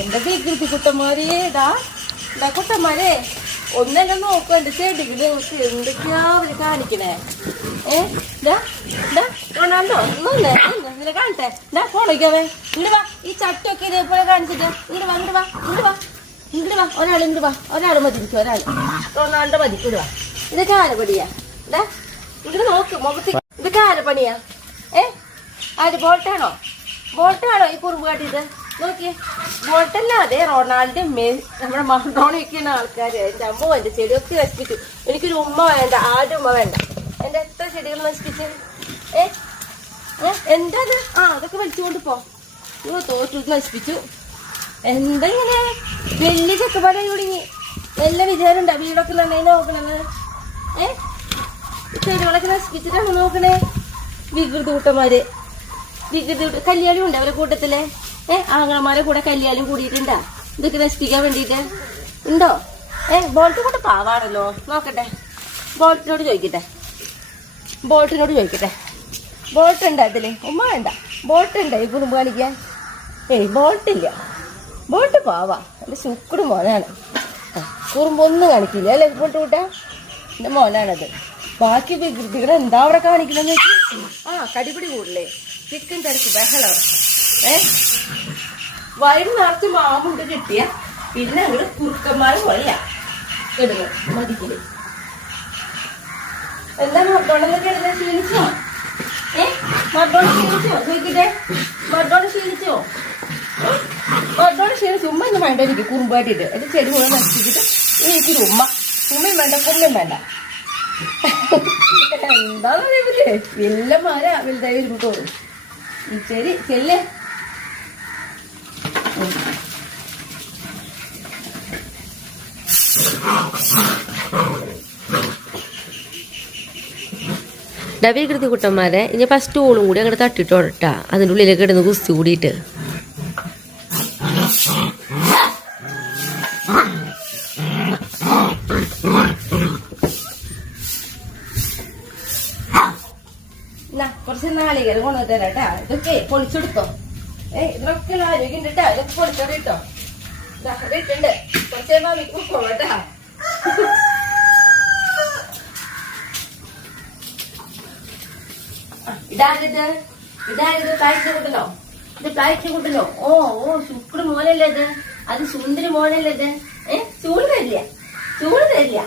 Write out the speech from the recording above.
എന്റെ വികൃതി കുട്ടന്മാരേടാ കുട്ടന്മാരെ ഒന്നെല്ലാം നോക്കും എന്റെ ചെടികള് എന്തൊക്കെയാ അവര് കാണിക്കണേ. റൊണാൾഡോ ഒന്നല്ലേ കാണട്ടെ ഫോളോയ്ക്കാവേ. ഇങ്ങോട്ട് വാ, ഈ ചട്ടൊക്കെ ഇതേപോലെ കാണിച്ചിട്ട് ഇങ്ങോട്ട് വാ ഇങ്ങോട്ട് വാ ഇങ്ങോട്ട് വാ ഇങ്ങോട്ട് വാ. ഇങ്ങോട്ട് വാ, ഒരാൾ മതി എനിക്ക്, ഒരാൾ റൊണാൾഡോ മതി. ഇങ്ങോട്ട് വാ. ഇതൊക്കെ ആരപ്പണിയാ? ഇങ്ങോട്ട് നോക്ക് മുഖത്ത്. ഇതൊക്കെ ആരപ്പണിയാ? ആര് ബോൾട്ടാണോ? ബോൾട്ടാണോ ഈ കുറുമ്പ് കാട്ടിയത്? നോക്കിയേ, ബോൾട്ടല്ലാതെ റൊണാൾഡോ നമ്മുടെ മറഡോണയൊക്കെയാണ് ആൾക്കാര്. എന്റെ അമ്മ എന്റെ ചെടിയൊക്കെ നശിപ്പിച്ചു. എനിക്കൊരു ഉമ്മ വേണ്ട, ആരും ഉമ്മ വേണ്ട. എന്റെ എത്ര ചെടികൾ നശിപ്പിച്ച്. എന്താ അത്? അതൊക്കെ വലിച്ചുകൊണ്ട് പോ. തോറ്റു നശിപ്പിച്ചു. എന്താ ഇങ്ങനെ വലിയ ചെക്കപ്പാടെ തുടങ്ങി. എല്ലാ വിചാരം ഉണ്ടാ വീടൊക്കെ നന്നായി നോക്കണെന്ന്. ചെടികളൊക്കെ നശിപ്പിച്ചിട്ടാണ് നോക്കണേ. വികൃതി കൂട്ടന്മാര്. കല്യാണം ഉണ്ട് അവരെ കൂട്ടത്തില്. ആങ്ങളമാരെ കൂടെ കല്യാണം കൂടിയിട്ടുണ്ടാ ഇതൊക്കെ നശിപ്പിക്കാൻ വേണ്ടിട്ട് ഉണ്ടോ? ബോൾട്ട് കൂടെ പാവാണല്ലോ. നോക്കട്ടെ, ബോൾട്ടിനോട് ചോദിക്കട്ടെ. ബോൾട്ട് ഉണ്ടാ ഇതില്? ഉമ്മ വേണ്ട. ബോൾട്ട് ഉണ്ടോ ഈ കുറുമ്പ് കളിക്കാൻ? ബോൾട്ടില്ല. ബോൾട്ട് പാവാ. എന്റെ ശുക്രട് മോനാണ്. കുറുമ്പൊന്നും കാണിക്കില്ല അല്ലേ ബോൾട്ട് കൂട്ടാ? എന്റെ മോനാണത്. ബാക്കി വികൃതികളെ എന്താ അവിടെ കാണിക്കണെന്ന് വെച്ചാൽ കടിപിടി കൂടലേ, ചിക്കൻ തിരക്ക് ബഹളം. വയറ് നിറച്ച് മാവുണ്ട് കിട്ടിയ പിന്നെ അങ്ങോട്ട് കുറുക്കന്മാര് പോലെയാ ഇടുക മതിക്കല്. എന്താ മർഡോണൊക്കെ ഇടുന്ന? ക്ഷീണിച്ചോ? മർഡോണ ക്ഷീണിച്ചോ? ചോദിക്കട്ടെ, മർഡോണ ക്ഷീണിച്ചോ? മർഡോണ ക്ഷീണിച്ചു. ഉമ്മ ഒന്നും വേണ്ട എനിക്ക് കുറുമ്പായിട്ടിട്ട്. എന്റെ ചെടി മുഴുവൻ നശിപ്പിച്ചിട്ട് എനിക്കൊരു ഉമ്മയും വേണ്ട കുമ്മയും വേണ്ട. എന്താന്ന് പറയുമ്പല്ലേ വല്ലമാരാ വലുതായി വരുമ്പോ ശരി ചെല്ലേ. വികൃതി കുട്ടന്മാരെ ഇനി ഫസ്റ്റ് സ്റ്റൂളും കൂടി അങ്ങോട്ട് തട്ടിട്ടോട്ടാ. അതിൻ്റെ ഉള്ളിലേക്ക് ഇടുന്ന കുസ്തി കൂടിയിട്ട് കുറച്ച് നാളികേരം കൊണ്ടുതരാട്ടാ. ഇതൊക്കെ പൊളിച്ചെടുത്തോ. ഇതൊക്കെ ആരോഗ്യം ഉണ്ടിട്ടാ. ഇതൊക്കെ പൊളിച്ചോടെ ഇട്ടോ. ഇട്ടുണ്ട് കുറച്ച് പോകട്ടാ. ഇതാരിത്? പ്ലാറ്റിന് കൂട്ടലോ? ഇത് പ്ലാറ്റിന് കൂട്ടലോ? ഓ ശുക്ര മോനല്ലേ ഇത്? അത് സുന്ദരി മോനല്ലേ ഇത്? ചൂട് തരില്ല.